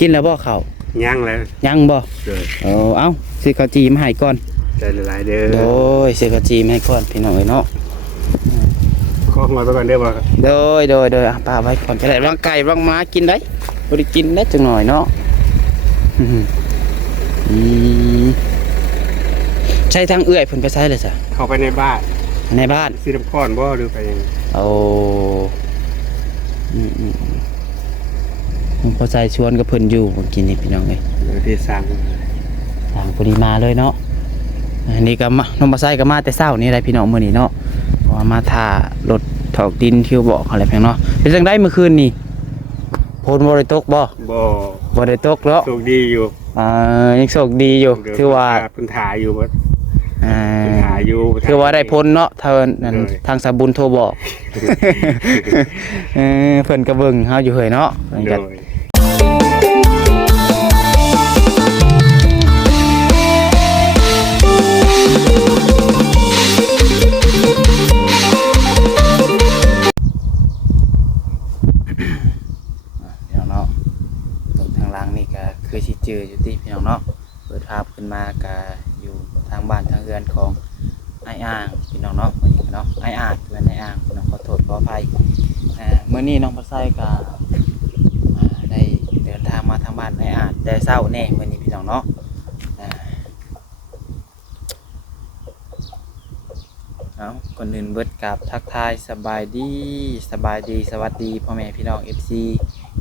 กินแล้วบ่ข้าวยังแล้วยังบ่เอ้าซื้อข้าวจีมาให้ก่อนใจหลายเด้อโดยซื้อข้าวจีมาให้ก่อนพี่น้องเอ้ยเนาะขอมาไปก่อนเด้อบ่โดยป้าไว้ก่อนก็ได้ร่างไก่ร่างม้ากินได้บ่ได้กินได้จังหน่อยเนาะใช้ทางเอื้อยเพิ่นไปใช้เลยจ้ะเข้าไปในบ้านซื้อน้ำก้อนบ่หรือไปยังโอ้พอใส่ชวนกับเพิ่นอยู่กินนี่พี่น้องเอ้ยที่สั่งพอดีมาเลยเนาะอันนี้ก็น้องมาใส่ก็มาแต่เช้านี่แหละพี่น้องมื้อนี้เนาะเพราะว่ามาท่ารถถอกดินคิวบอกอะไรเพียงเนาะเป็นจังได๋เมื่อคืนนี่ฝนบ่ได้ตกบ่ได้ตกเนาะโชคดีอยู่ยังโชคดีอยู่ถือว่าเพิ่นถ่ายอยู่บ่คือว่าได้พ้นเนาะทางสาบุญโทรบอกเพิ่นก็เบิ่งเฮาอยู่เฮ้ยเนาะทางล่างนี่ก็คือสิเจออยู่ที่พี่น้องเนาะเปิดภาพขึ้นมาก็อยู่ทางบ้านทางเรือนของไอ้อ่างพี่น้องเนาะวันนี้เนาะไอ้อ่างเพื่อนไอ้อ่างพี่น้องขอโทษขออภัยเมื่อนี้น้องปลาไส้ก็ได้เดินทางมาทางบ้านไอ้อ่างแต่เศร้าแน่วันนี้พี่น้องเนาะก่อนอื่นเบิดกับทักทายสบายดีสวัสดีพ่อแม่พี่น้อง FC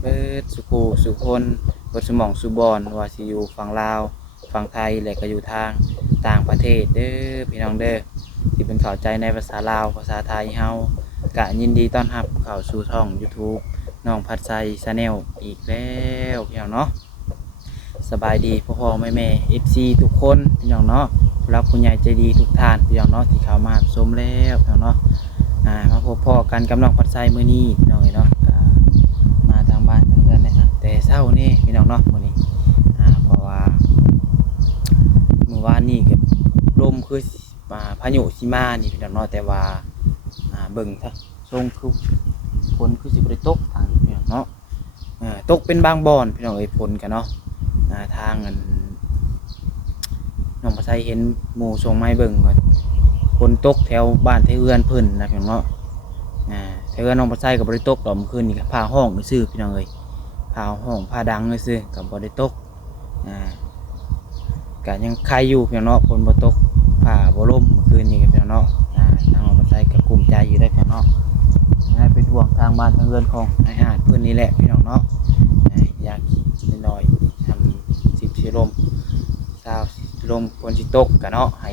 เบิดสุขสุคนเบิดสมองสุบอนว่าสิอยู่ฝั่งลาวฝั่งไทยและก็อยู่ทางต่างประเทศเด้อพี่น้องเด้อที่เป็นเข้าใจในภาษาลาวภาษาไทยเฮากะยินดีต้อนรับเข้าสู่ช่อง YouTube น้องพัดไซชาแนลอีกแล้วพี่น้องเนาะสบายดีพ่อแม่ FC ทุกคนพี่น้องเนาะรับคุณยายใจดีทุกท่านพี่น้องเนาะที่เข้ามาชมแล้วพี่น้องเนาะมาพบพ่อกันกับน้องพัดไซมื้อนี้พี่น้องเนาะมาทางบ้านทางเรือนนะครับแต่เช้านี่พี่น้องเนาะมื้อนี้เพราะว่าเมื่อวานนี้กับลมคือพายุสิมานี่พี่น้องเนาะแต่ว่าเบิ่งซะทรงคือฝนคือสิบ่ได้ตกทางพี่น้องเนาะตกเป็นบางบ่อนพี่น้องเอ้ยฝนกันเนาะทางอันน้องมาใส่เห็นหมู่ส่งไม้เบิ่งว่าฝนตกแถวบ้านแถวเรือนเพิ่นนะพี่น้องเนาะแถวเรือนน้องมาใส่ก็บ่ได้ตกดอกเมื่อคืนนี่ก็พาห้องซื่อพี่น้องเอ้ยพาห้องพาดังซื่อก็บ่ได้ตกก็ยังใครอยู่พี่น้องเนาะฝนบ่ตกผ้าบ่ล่มเมื่อคืนนี้พี่น้องเนาะทางน้องมาใส่ก็ภูมิใจอยู่ได้พี่น้องเนาะเป็นห่วงทางบ้านทางเรือนของไอ้อาจเพิ่นนี่แหละพี่น้องเนาะอยากน้อยทำสิบสิลมลมฝนสิตกกันเนาะให้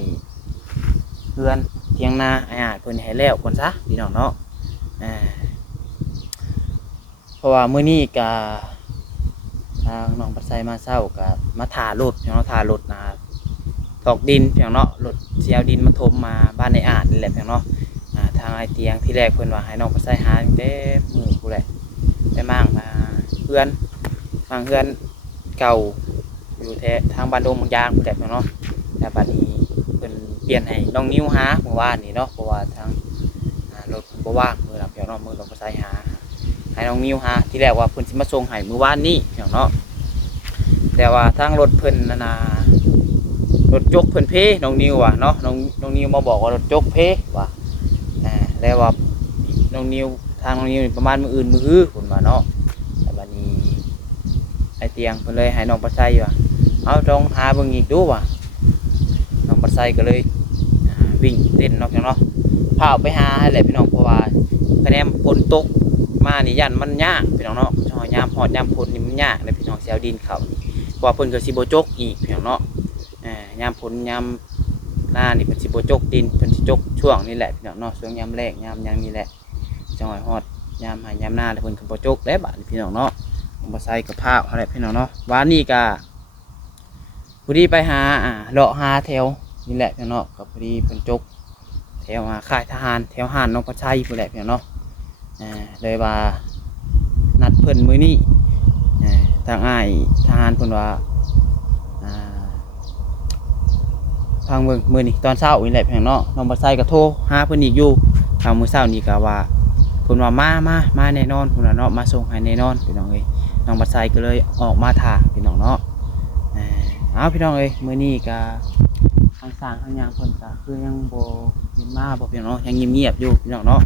เพื่อนเที่ยงนาไอ้อาจเพิ่นให้แล้วก่อนซะพี่น้องเนาะเพราะว่ามื้อนี้ก็ทางน้องปัดไซมาเช้าก็มาถ่ารถพี่น้องถ่ารถตอกดินพี่น้องเนาะรถเสียวดินมาถมมาบ้านไอ้อาจนี่แหละพี่น้องเนาะทางไอเตียงที่แรกเพิ่นว่าให้น้องปัดไซหาตั้งแต่มื้อผู้ใดได้มั่งเพื่อนเก่าอยู่แถวทางบ้านดงบางยางผู้ใดเนาะแต่บัดนี้เพิ่นเปลี่ยนให้น้องนิ้วหาเมื่อวานนี่เนาะเพราะว่าทางรถบ่ว่างมื้อหลังเดี๋ยวเนาะมื้อน้องปัดไซหาให้น้องนิ้วหาที่แรกว่าเพิ่นสิมาส่งให้มื้อวานนี้พี่น้องเนาะแต่ว่าทางรถเพิ่นรถจกเพิ่นเพน้องนิวว่ะเนาะน้องนิวมาบอกว่ารถจกเพว่ะแล้วว่าน้องนิวทางน้องนิวประมาณมื้ออื่นมื้อฮื้อเพิ่นว่าเนาะแต่บัดนี้ไอเตียงเพิ่นเลยให้น้องปัดไซว่ะเอาลองหาเบิ่งอีกดูว่ะน้องปัดไซก็เลยวิ่งเต้นเนาะพี่น้องเนาะพาไปหาให้แหละพี่น้องเพราะว่าคะแนนฝนตกมานี่ยันมันยากพี่น้องเนาะยามฮอดยามฝนนี่มันยากเลยพี่น้องเสียวดินเขาว่าเพิ่นก็สิบ่จกอีกพี่น้องเนาะยามฝนยามหน้านี่เพิ่นสิบ่จกดินเพิ่นสิจกช่วงนี่แหละพี่น้องเนาะช่วงยามแรกยามยังนี่แหละจังหวะฮอดยามหน้าแล้วเพิ่นก็บ่จกแล้วบัดพี่น้องเนาะบ่ใส่กับภาพอะไรพี่น้องเนาะวานนี้ก็พอดีไปหาเลาะหาแถวนี่แหละพี่น้องเนาะก็พอดีเพิ่นจกแถวค่ายทหารแถวห้านน้องปัดไซพุ่นแหละพี่น้องเนาะเลยว่านัดเพิ่นมื้อนี้ทางอ้ายทหารเพิ่นว่าทางมื้อนี้ตอนเช้านี่แหละพี่น้องเนาะน้องปัดไซก็โทรหาเพิ่นอีกอยู่ทางมื้อเช้านี้ก็ว่าเพิ่นว่ามาแน่นอนเพิ่นว่าเนาะมาส่งให้แน่นอนพี่น้องเอ้ย น้องบัดไซก็เลยออกมาถ่าพี่น้องเนาะเอาพี่น้องเอ้ยมื้อนี้ก็ทางสร้างทางหยังเพิ่นก็คือยังบ่เห็นมาบ่พี่น้องเนาะยังเงียบๆอยู่พี่น้องเนาะ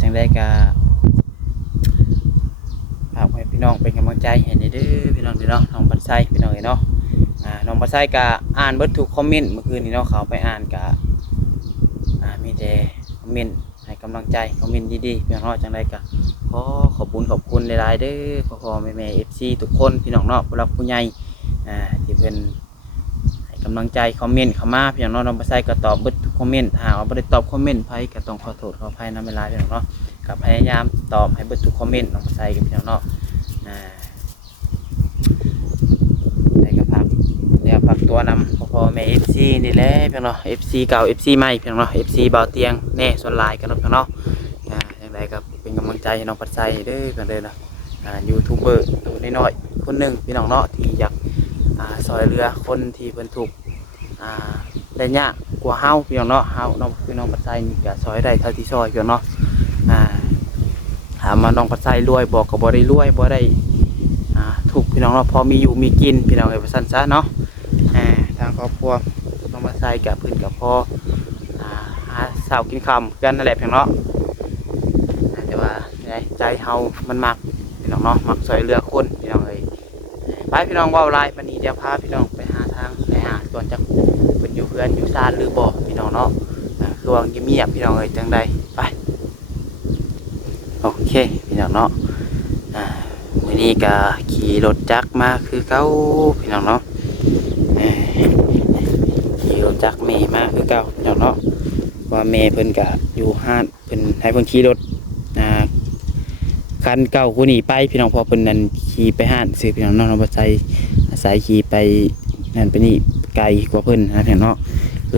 จังได๋ก็ฝากให้พี่น้องเป็นกำลังใจให้เด้อพี่น้องเนาะน้องบัดไซพี่น้องเอ้ยเนาะน้องบัดไซก็อ่านเบิดทุกคอมเมนต์เมื่อคืนนี้เนาะเขาไปอ่านก็มีแต่คอมเมนต์ให้กำลังใจคอมเมนต์ดีๆพี่น้องเนาะจังได๋ก็ขอบคุณหลายๆเด้อพ่อๆแม่ๆ FC ทุกคนพี่น้องเนาะผู้หลักผู้ใหญ่ที่เพิ่นให้กำลังใจคอมเมนต์เข้ามาพี่น้องเนาะน้องบัดไซก็ตอบเบิดทุกคอมเมนต์ถ้าว่าบ่ได้ตอบคอมเมนต์ไผก็ต้องขอโทษขออภัยนำเวลาพี่น้องเนาะก็พยายามตอบให้เบิดทุกคอมเมนต์น้องบัดไซกับพี่น้องเนาะได้ก็ฝากตัวนำพ่อแม่ FC นี่แหละพี่น้องเนาะ FC เก่า FC ใหม่พี่น้องเนาะ FC เบาเตียงแน่ส่วนหลายกันเนาะพี่น้องเนาะจังไดก็เป็นกำลังใจให้น้องบัดไซเด้อเพิ่นเด้อนะยูทูบเบอร์ตัวน้อยๆคนหนึ่งพี่น้องเนาะที่อยากซอยเรือคนที่เพิ่นถูกได้ยากกว่าเฮาพี่น้องเนาะเฮาน้องคือน้องบัดไซนี่ก็ซอยได้เท่าที่ซอยพี่น้องเนาะถามมาน้องบัดไซรวยบอกก็บ่ได้รวยบ่ได้ถูกพี่น้องเนาะพอมีอยู่มีกินพี่น้องเอ้ยว่าซั่นซะเนาะทางครอบครัวน้องบัดไซกับเพิ่นก็พอหาเช้ากินค่ำกันนั่นแหละพี่น้องเนาะแต่ว่าใจเฮามันมักพี่น้องเนาะมักซอยเรือคนพี่น้องเอ้ยไปพี่น้องว่าลายวันนี้เดี๋ยวพาพี่น้องไปหาทางไปหาก่อนจักเป็นอยู่เพื่อนอยู่ซานหรือบ่พี่น้องเนาะคือว่าเงียบพี่น้องเอ้ยจังใดไปโอเคพี่น้องเนาะวันนี้ก็ขี่รถจักรมาคือเก่าพี่น้องเนาะขี่รถจักรเมย์มาคือเก่าพี่น้องเนาะว่าเมย์เพิ่นก็อยู่ห้านเพิ่นให้เพิ่นขี่รถคันเก่ากูหนีไปพี่น้องพอเพิ่นนั่นขี่ไปห้านซื้อพี่น้องน้องบัดไซอาศัยขี่ไปนั่นไปนี่ไกลกว่าเพิ่นนะพี่น้องเนาะ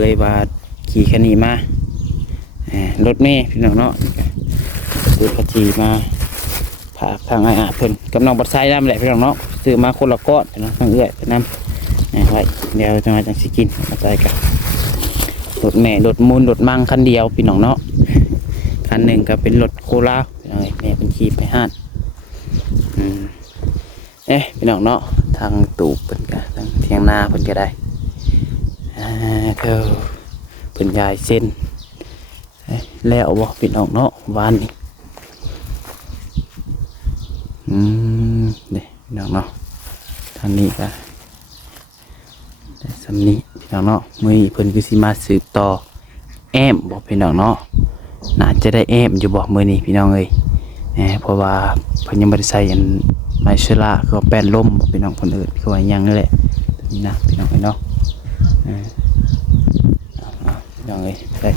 เลยว่าขี่คันนี้มารถเมย์พี่น้องเนาะซื้อพขี่มาพาทางเพิ่นกับน้องบัดไซนั่นแหละพี่น้องเนาะซื้อมาคนละก้อนพี่น้องทางเอื้อยไปนั่นไว้เดี๋ยวจะมาจังสิกินบัดไซกันรถแม่รถมูลรถมังคันเดียวพี่น้องเนาะคันหนึ่งก็เป็นรถโคราแม่เป็นขี่ไปห้านพี่น้องเนาะทางตูบเป็นกันทางเทียงนาเป็นก็ได้เพิ่นยายเส้นแล้วบ่พี่น้องเนาะวานนี้เด้พี่น้องเนาะทางนี้ก็ได้สำนี้พี่น้องเนาะมื้อนี้เพิ่นคือสิมาสืบต่อแอมบ่พี่น้องเนาะน่าจะได้แอมอยู่บ่มื้อนี้พี่น้องเอ้ยเพราะว่าเพิ่นยังบ่ได้ใส่อันไมเชล่าคือแป้นลมพี่น้องคนอื่นคือว่ายังนี่แหละนี่นะพี่น้องเอ้ยเนาะพี่น้องเอ้ยได้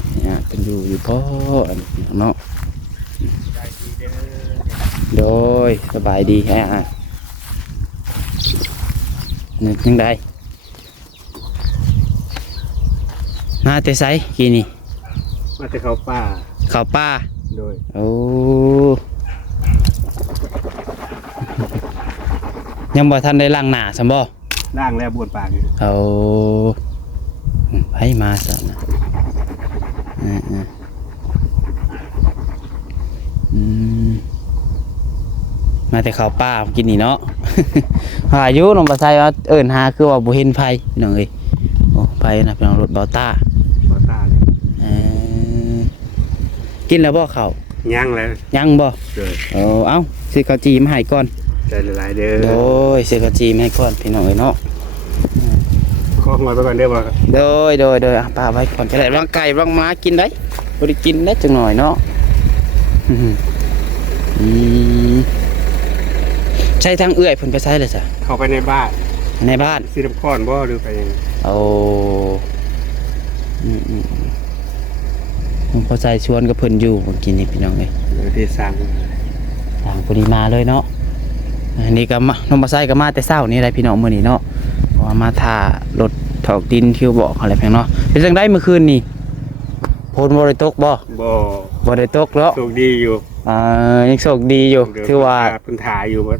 เป็นอยู่พ่อพี่น้องเนาะโดยสบายดีนึกยังได้มาแต่ไสกี่นี่มาแต่เขาป่าโดยโอ้ยังบ่ทันได้ล้างหน้าซั่นบ่ล้างแล้วบวชปากอยู่เอาไปมาซะนะมาแต่ข้าวป้ากินนี่เนาะหาอยู่น้องบัดไซว่าเอิ้นหาคือว่าบ่เห็นไผพี่น้องเอ้ยโอ้ไผนะพี่น้องรถเบาต้าเลยกินแล้วบ่ข้าวยังแล้วยังบ่เอ้าซื้อข้าวจีมาให้ก่อนใจหลายๆเด้อโอ้ยซื้อข้าวจีมาให้ก่อนพี่น้องเอ้ยเนาะขอมาไปก่อนเด้อบ่โดยป้าไว้ก่อนก็ได้ร่างไก่ร่างม้ากินได้บ่ได้กินได้จังหน่อยเนาะใช้ทางเอื้อยเพิ่นไปใช้เลยจ้ะเข้าไปในบ้านซื้อน้ำข้อนบ่หรือไปยังโอ้ผมพอใจชวนกับเพิ่นอยู่มากินนี่พี่น้องเอ้ยที่สร้างพอดีมาเลยเนาะอันนี้ก็น้องบัดไซก็มาแต่เช้านี่แหละพี่น้องมื้อนี้เนาะว่ามาท่ารถถอกดินที่บอกอะไรเพียงเนาะเป็นจังได๋เมื่อคืนนี่ฝนบ่ได้ตกบ่ได้ตกเนาะโชคดีอยู่ยังโชคดีอยู่ถือว่าเพิ่นถ่ายอยู่บ่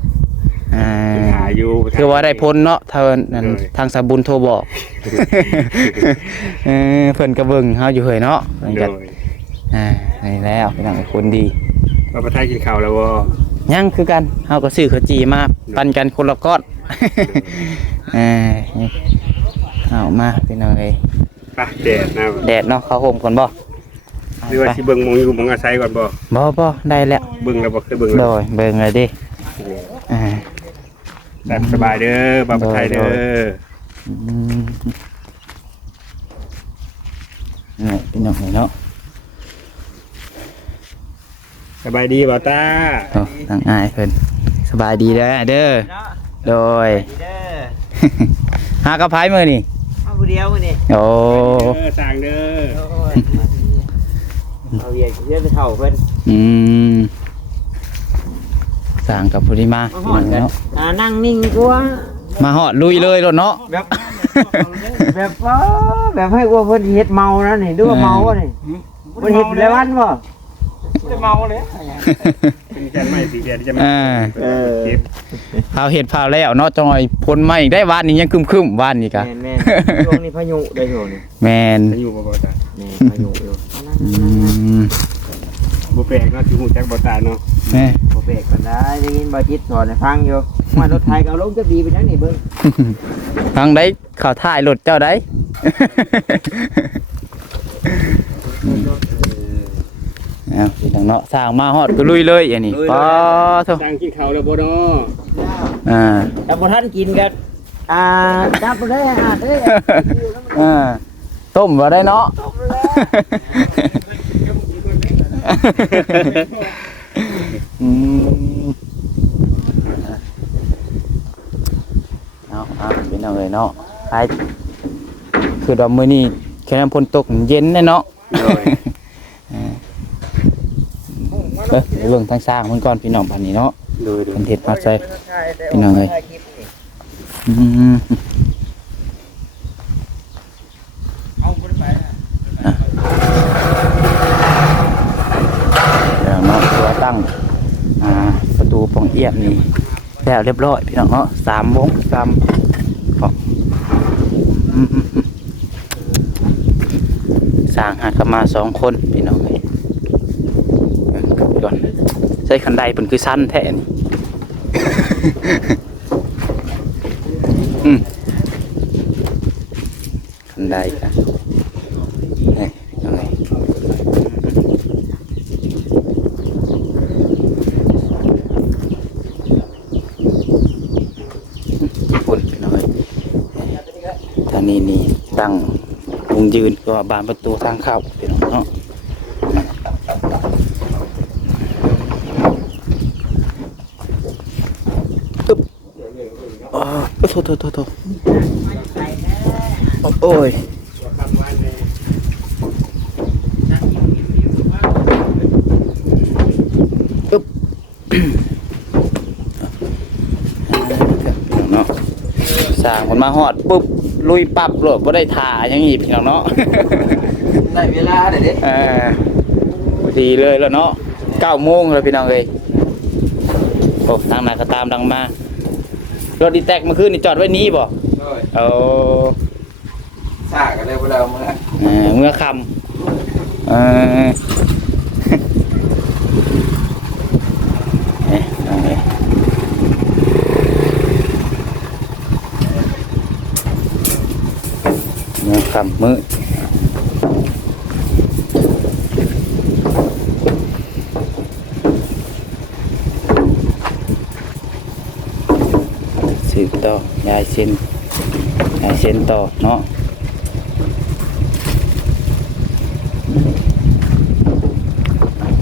คือว่าได้พ้นเนาะทางสาบุญโทรบอกเพิ่นกระเบิ่งเฮาอยู่เฮยเนาะนี่แล้วเป็นคนดีมาประทายกินข้าวแล้วบ่ ยังคือกันเฮาก็ซื้อข้าวจีมาปันกันคนละก้อน เอามาพี่น้องเอ้ย ไปแดดนะ แดดเนาะเข้าห่มก่อนบ่ หรือว่าสิเบิ่งมองอยู่มองอาศัยก่อนบ่ บ่ได้แล้ว เบิ่งแล้วบ่เคยเบิ่ง โด แล้ว ยเบิ่งเลยดิอ่า แบบสบายเด้อบ่าวไทยเด้อ อืมนี่พี่น้องเนาะ สบายดีบ่าวตา โอ้ทางอ้ายเพิ่นสบายดีเด้อเด้อโดย เด้อ หากระไผมื้อนี่ เอาผู้เดียวมื้อนี้ โอ้ เด้อสร้างเด้อ โอ้ยเอาเวียนเรียนไปเฒ่าเพิ่น อืมสร้างกับผู้ที่มา มา พี่ ฮอ น้ ด อง กัน เนาะ นั่งนิ่งกว่า มาฮอดลุยเลยรถเนาะ แบบแบบว่าแบบให้กว่าเพิ่นเฮ็ดเมานะนี่ดูว่าเมาบ่นี่เพิ่นเฮ็ดหลายวันบ่ เมาเลยเป็นแกนไม้สีแดงที่จะมาเก็บ พาวเห็ดพาวแล้วเนาะจอยพ้นมาอีกได้วานนี้ยังคึมๆวานนี้กะ แม่นๆช่วงนี้พายุได้อยู่นี่ แมน อยู่บ่าวตา แม่พายุอยู่ อืม บ่แปลกเนาะสิฮู้จักบ่าวตาเนาะ แม่ บ่เปกกันได้ได้ยินบ่จิตสอนให้ฟังอยู่ว่ารถไทยก็เอาลงจะดีไปจังนี่เบิ่ง ทางได้ข่าวถ่ายรถเจ้าได้ เอาพี่น้องเนาะสร้างมาฮอดก็ลุยเลยอันนี้ปอโธ่ สร้างกินข้าวแล้วบ่เนาะ อ่า แต่บ่ทันกินกันจับบ่ได้เด้อ อ่าต้มบ่ได้เนาะ อืมเอาพี่น้องเลยเนาะไปคือดอกมื้อนี้แค่น้ำฝนตกเย็นแน่เนาะ เรื่องทางสร้างมันก่อนพี่น้องพันนี้เนาะ โดย เป็นเทศมาใส่พี่น้องเลยอืมเดี๋ยวเนาะตัวตั้งประตูปองเอี่ยมนี่แล้วเรียบร้อยพี่น้องเนาะ3 วง 3 ของสร้างหากันมา2 คนพี่น้องเลยก่อนใช้คันไดเป็นคือสั้นแท้นี่ คันไดกันนี่ยังไงฝุ่นพี่น้อยทางนี้นี่ตั้งวงยืนก็บานประตูทางเข้าพี่น้องเนาะโอ้โถโอ้ยอึ๊บเนาะสร้างคนมาฮอดปุ๊บลุยปั๊บโหลดบ่ได้ถ่าอย่างงี้พี่น้องเนาะ ได้เวลาเด้อ ดีเลยแล้วเนาะ9 โมงแล้วพี่น้องเอ้ยโอ้ทางไหนก็ตามดังมารถดีแตกเมื่อคืนนี่จอดไว้นี้บ่เอา ซากันเลยบ่แล้วมื้อ เมื่อคำเอาไงเมื่อคำมื้อสืบต่อยายเส้นต่อเนาะ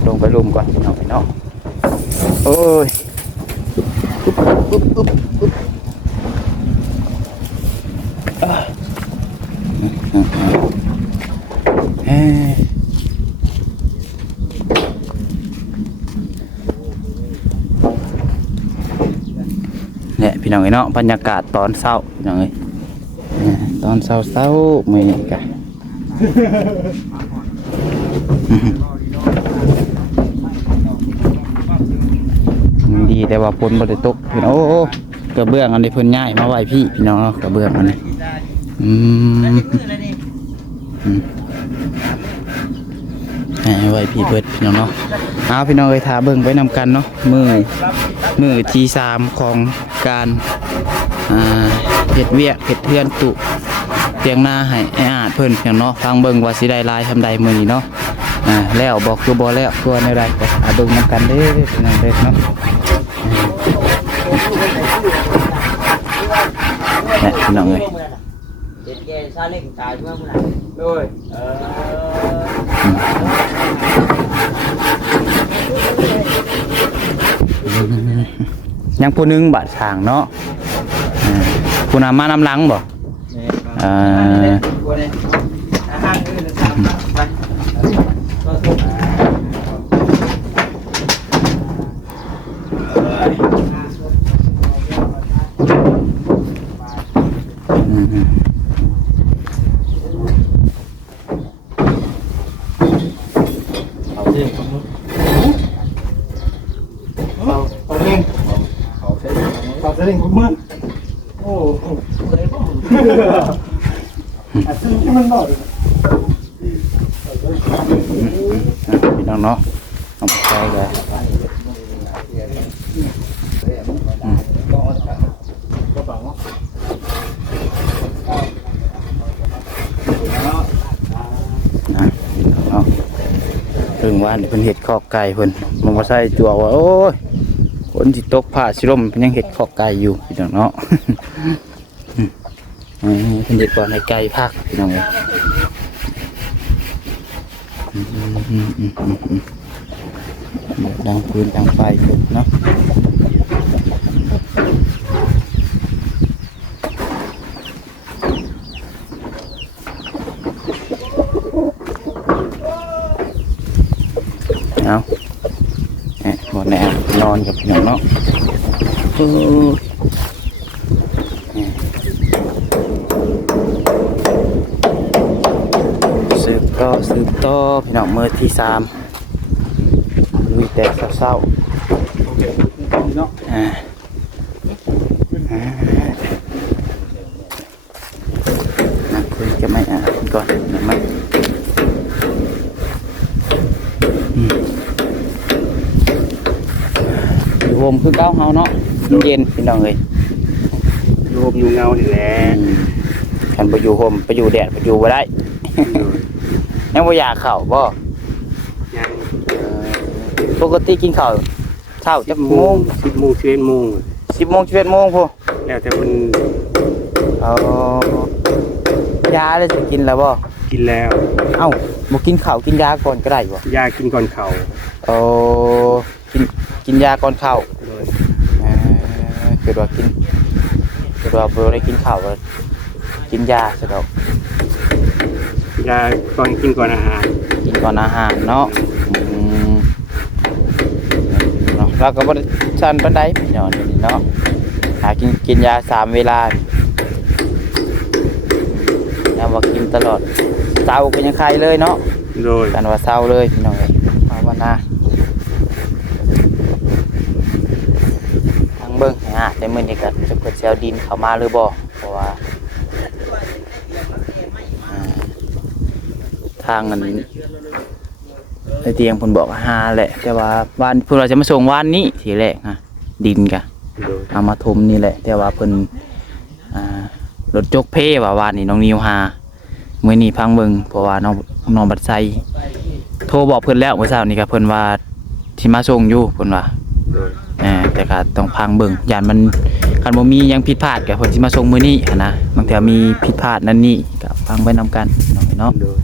ลงไปลุมก่อนเอาไปเนาะโอ้ยเนี่ยพี่น้องเนาะบรรยากาศตอนเช้าพี่น้องเอ้ยตอนเช้ามื้อนี้กะดีแต่ว่าฝนบ่ได้ตกพี่น้องโอ้กระเบื้องอันนี้เพิ่นย้ายมาไว้พี่น้องเนาะกระเบื้องอันนี้ ไว้พี่เบิดพี่น้องเนาะเอาพี่น้องเอ้ยทาเบิ่งไว้นำกันเนาะมือที่3ของการเฮ็ดเวียกเฮ็ดเทือนตุเตียงหน้าให้ไอ้อาดเพิ่นพี่น้องเนาะฟังเบิ่งว่าสิได้ลายทำใดมื้อนี้เนาะแล้วบอกคือบ่แล้วคือในใดก็เบิ่งนำกันเด้อพี่น้องเด้อเนาะพี่น้องเอ้ย เด็ดแกซาเล็กตายเมื่อไหร่โดยยังผู้หนึงบาดทางเนาะผู้นำมานำหลังบ่เขาจะเล่นกับมึงโอ้เลยป่ะซึ่งที่มันบ่อย พี่น้องเนาะเอาไปใช้เลยเพิ่งว่าเพิ่นเห็ดขอกไก่เพิ่นมันมาใส่จั่วว่าโอ้ยคนที่ตกผ้าชิร่มยังเห็ดขอกไก่อยู่พี่น้องเนาะเพิ่นเห็ดก่อนให้ไก่พักพี่น้องเลยดังพื้นดังไฟเพิ่นเนาะเอาหมดแน่นอนกับพี่น้องเนาะสืบต่อพี่น้องมือที่3ลุยแต่เศร้าๆเนาะนั่งคุยกันไหมก่อนนะมั้ยอยู่โฮมคือเก้าเฮาเนาะเย็นพี่น้องเอ้ย อยู่ห่มอยู่เงานี่แหละ คันไปอยู่โฮมไปอยู่แดดไปอยู่บ่ได้ ยังบ่อยากเข้าบ่ ยัง ปกติกินข้าวเช้าจักโมง 10 โมง 11 โมง 10 โมง 11 โมงพุ่น แล้วแต่มัน ยาได้สิกินแล้วบ่ กินแล้ว เอ้าบ่กินข้าวกินยาก่อนก็ได้บ่ ยากินก่อนเขา กินยาก่อนเข้า โดย คือว่าบ่ได้กินข้าวก็กินยาซะดอก ยาก่อนกินก่อนอาหาร กินก่อนอาหารเนาะเนาะเราก็บ่ได้ชันปานใดพี่น้องนี่เนาะหากินยา3เวลาแล้วบ่กินตลอดเช้าก็ยังไข้เลยเนาะ โดย กันว่าเช้าเลยพี่น้องเอ้ยภาวนาทางเบิ่งแต่มื้อนี้ก็จะเกิดแซวดินเข้ามาหรือบ่เพราะว่าทางนั้นไอ้เตียงเพิ่นบอกหาแหละแต่ว่าวันเพิ่นว่าจะมาส่งวันนี้ทีแรกดินก็ โดย เอามาถมนี่แหละแต่ว่าเพิ่นรถจกเพว่าวันนี้น้องนิวหามื้อนี้พังเบิ่งเพราะว่าน้องบัดไซโทรบอกเพิ่นแล้วเมื่อเช้านี้ก็เพิ่นว่าสิมาส่งอยู่เพิ่นว่า โดย แต่ก็ต้องพังเบิ่งยานมันคันบ่มีหยังผิดพลาดก็เพิ่นสิมาส่งมื้อนี้หันนะบางเทื่อมีผิดพลาดนั่นนี่ก็ฟังไว้นำกันเนาะ โดย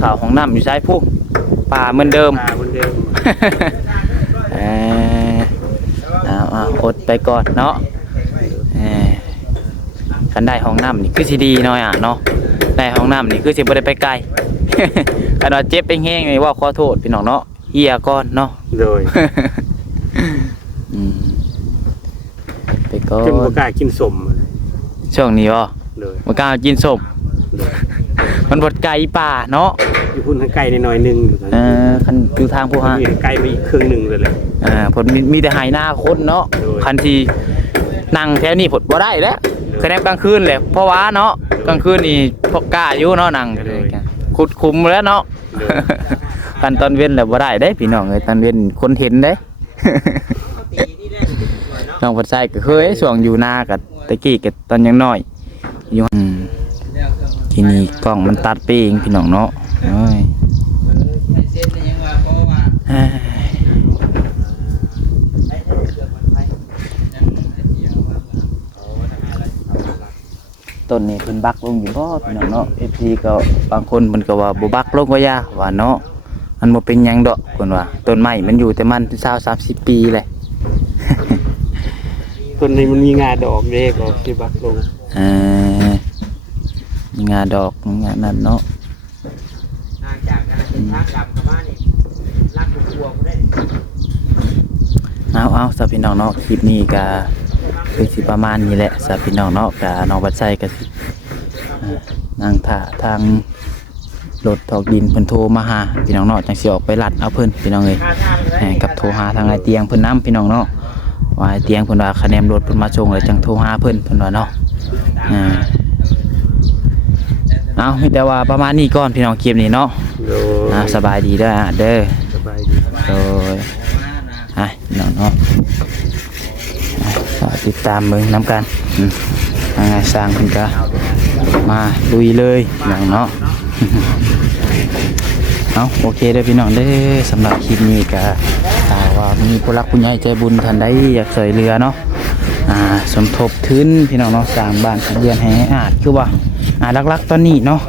ข่าวของน้ำอยู่ซ้ายพุ่งป่าเหมือนเดิม เหมือนเดิม อดไปก่อนเนาะคันได้ห้องน้ำนี่คือสิดีหน่อยเนาะได้ห้องน้ำนี่คือสิบ่ได้ไปไกล คันว่าเจ็บเป็นแห้งนี่ว่าขอโทษพี่น้องเนาะเฮียก่อนเนาะ โดย ไปก่อน จนบ่กล้ากินสม ช่วงนี้บ่ โดย บ่กล้ากินส้ม โดย มันบดไก่ป่าเนาะ อยู่พุ่นไกลหน่อยนึง คันอยู่ทางผู้หา มีไกลไปอีกครึ่งนึงเลยแหละ ผลมีแต่หายหน้าคนเนาะ โดย คันที่นั่งแถวนี้ผลบ่ได้แล้ว คะแนนกลางคืนแหละเพราะว่าเนาะกลางคืนนี่พวกกล้าอยู่เนาะนั่งก็เลยกันขุดคุมแล้วเนาะ กันตอนเว้นแล้วบ่ได้เด้พี่น้องเอ้ยตอนเว้นคนเห็นเด้ น้องปัดไส้ก็เคยช่วงอยู่นากับตะกี้กับตอนยังน้อยอยู่ทีนี้กล้องมันตัดไปเองพี่น้องเนาะเอ้ยต้นนี้เพิ่นบักลงอยู่บ่พี่น้องเนาะ FP ก็บางคนเพิ่นก็ว่าบ่บักลงก็ยาว่าเนาะมันบ่เป็นหยังดอกเพิ่นว่าต้นไม้มันอยู่แต่มัน20-30 ปีเลย ต้นนี้มันมีงาดอกเด้ก็สิบักลง มีงาดอกงานั่นเนาะ ทางจากนั้นเป็นทางกลับเข้ามานี่รักกลัวบ่ได้ เอาสาพี่น้องเนาะคลิปนี้ก็คือสิประมาณนี้แหละสาพี่น้องเนาะกับน้องบัดไซก็สินั่งท่าทางรถถอกดินเพิ่นโทรมาหาพี่น้องเนาะจังสิออกไปลัดเอาเพิ่นพี่น้องเอ้ยกับโทรหาทางไอเตียงเพิ่นนํพี่น้องเนาะว่าไอเตียงเพิ่นว่าคะแนนรถเพิ่นมาส่งแล้วจังโทรหาเพิ่นว่าเนาะเอามีแต่ว่าประมาณนี้ก่อนพี่น้องคลิปนี้เนาะสบายดีเด้อเด้อ สบายดี โดยพี่น้องเนาะติดตามเบิ่งน้ำกันงานสร้างเพิ่นก็มาลุยเลยอย่างเนาะ เอาโอเคเด้อพี่น้องเด้อสำหรับคลิปนี้ก็ถ้าว่ามีผู้รักผู้ใหญ่ใจบุญท่านใดอยากช่วยเหลือเนาะสมทบทุนพี่น้องเนาะสร้างบ้านเรือนให้อาจคือว่าหลักๆตอนนี้เนาะ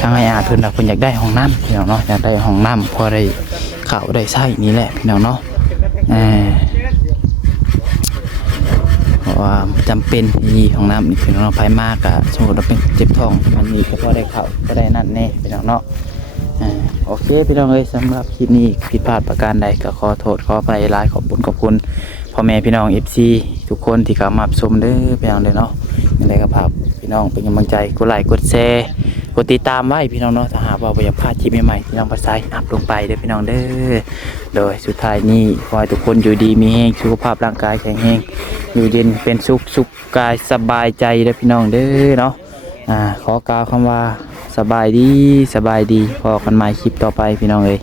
ทางให้อาจเพิ่นน่ะเพิ่นอยากได้ห้องน้ำพี่น้องเนาะอยากได้ห้องน้ำพอได้เข้าได้ใช้นี่แหละพี่น้องเนาะเพราะว่าจำเป็นที่ห้องน้ำนี่พี่น้องไปมากอะสมมติเราเป็นเจ็บท้องมันนี่ก็พอได้เข้าก็ได้นั่นแน่พี่น้องเนาะโอเคพี่น้องเอ้ยสำหรับคลิปนี้ผิดพลาดประการใดก็ขอโทษขออภัยหลายขอบคุณพ่อแม่พี่น้อง FC ทุกคนที่เข้ามาชมเด้อพี่น้องเด้อเนาะยังไงก็ฝากพี่น้องเป็นกำลังใจกดไลค์กดแชร์กดติดตามไว้พี่น้องเนาะถ้าหากว่าบ่อยากพลาดคลิปใหม่ๆพี่น้องภาษาอัพลงไปเด้อพี่น้องเด้อโดยสุดท้ายนี้ขอให้ทุกคนอยู่ดีมีแรงสุขภาพร่างกายแข็งแรงอยู่เย็นเป็นสุขกายสบายใจเด้อพี่น้องเด้อเนาะขอกล่าวคำว่าสบายดีพอกันใหม่คลิปต่อไปพี่น้องเอ้ย